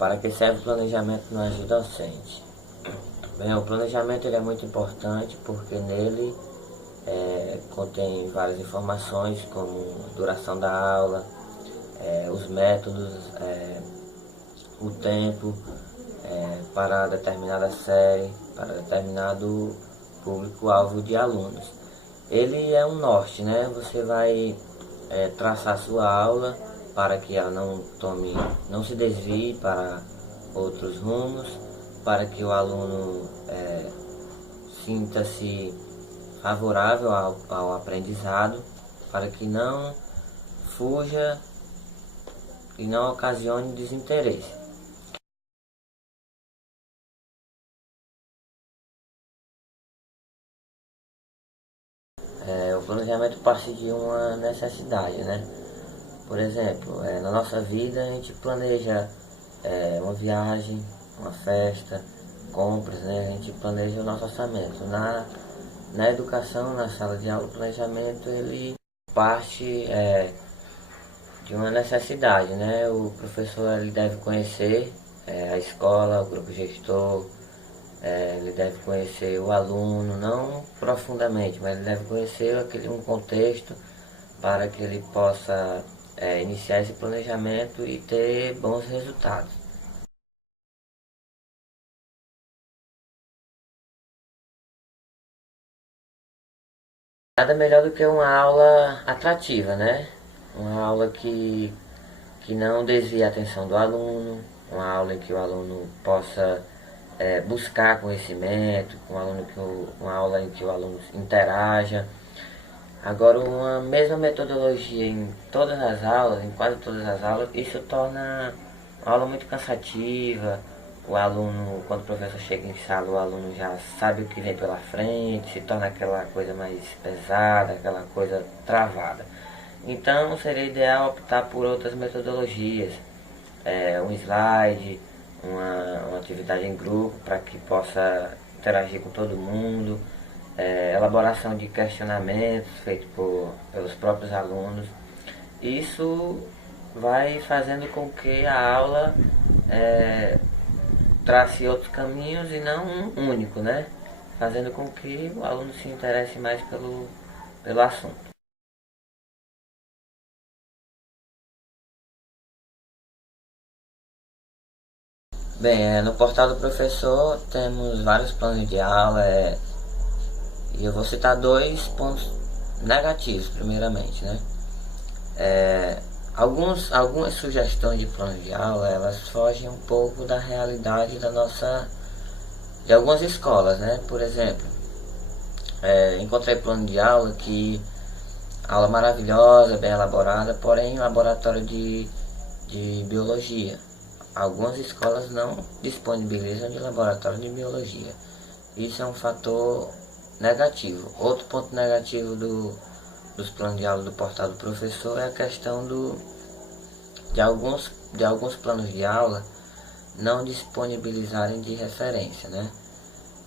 Para que serve o planejamento no agir docente? Bem, o planejamento ele é muito importante porque nele contém várias informações como duração da aula, os métodos, o tempo para determinada série, para determinado público-alvo de alunos. Ele é um norte, né? Você vai traçar sua aula para que ela não se desvie para outros rumos, para que o aluno sinta-se favorável ao aprendizado, para que não fuja e não ocasione desinteresse. O planejamento parte de uma necessidade, né? Por exemplo, na nossa vida a gente planeja uma viagem, uma festa, compras, né? A gente planeja o nosso orçamento. Na educação, na sala de aula, o planejamento ele parte de uma necessidade, né? O professor ele deve conhecer a escola, o grupo gestor, ele deve conhecer o aluno, não profundamente, mas ele deve conhecer um contexto para que ele possa iniciar esse planejamento e ter bons resultados. Nada melhor do que uma aula atrativa, né? Uma aula que não desvie a atenção do aluno, uma aula em que o aluno possa buscar conhecimento, uma aula em que o aluno interaja. Agora, uma mesma metodologia em todas as aulas, em quase todas as aulas, isso torna a aula muito cansativa. O aluno, quando o professor chega em sala, o aluno já sabe o que vem pela frente, se torna aquela coisa mais pesada, aquela coisa travada. Então, seria ideal optar por outras metodologias, um slide, uma atividade em grupo para que possa interagir com todo mundo, elaboração de questionamentos feitos pelos próprios alunos. Isso vai fazendo com que a aula trace outros caminhos e não um único, né? Fazendo com que o aluno se interesse mais pelo assunto. Bem, no portal do professor temos vários planos de aula e eu vou citar dois pontos negativos primeiramente, né? Algumas sugestões de plano de aula elas fogem um pouco da realidade de algumas escolas, né? Por exemplo, encontrei plano de aula aula maravilhosa, bem elaborada, porém laboratório de biologia. Algumas escolas não disponibilizam de laboratório de biologia. Isso é um fator negativo. Outro ponto negativo dos planos de aula do portal do professor é a questão de alguns planos de aula não disponibilizarem de referência, né?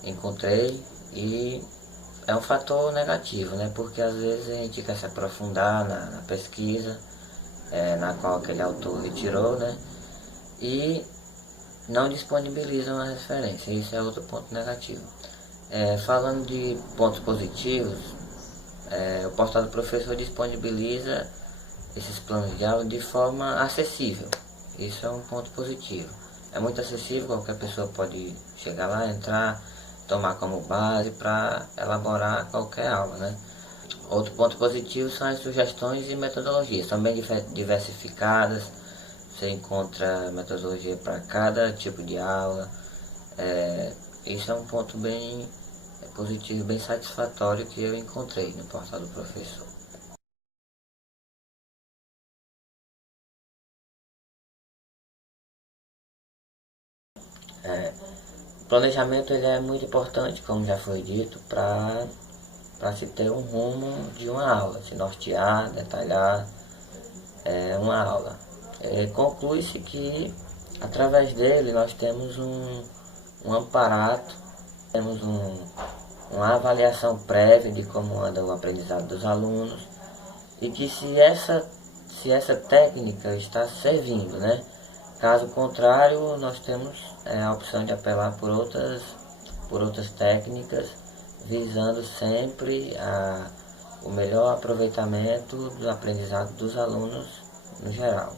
Encontrei e é um fator negativo, né? Porque às vezes a gente quer se aprofundar na pesquisa na qual aquele autor retirou, né? E não disponibilizam a referência. Isso é outro ponto negativo. Falando de pontos positivos, o portal do professor disponibiliza esses planos de aula de forma acessível. Isso é um ponto positivo. É muito acessível, qualquer pessoa pode chegar lá, entrar, tomar como base para elaborar qualquer aula, né? Outro ponto positivo são as sugestões e metodologias, são bem diversificadas. Você encontra metodologia para cada tipo de aula. Isso é um ponto bem positivo, bem satisfatório que eu encontrei no portal do professor. O planejamento ele é muito importante, como já foi dito, para se ter um rumo de uma aula, se nortear, detalhar uma aula. Conclui-se que através dele nós temos um aparato, temos uma avaliação prévia de como anda o aprendizado dos alunos e que se essa técnica está servindo, né, Caso contrário, nós temos a opção de apelar por outras técnicas, visando sempre o melhor aproveitamento do aprendizado dos alunos no geral.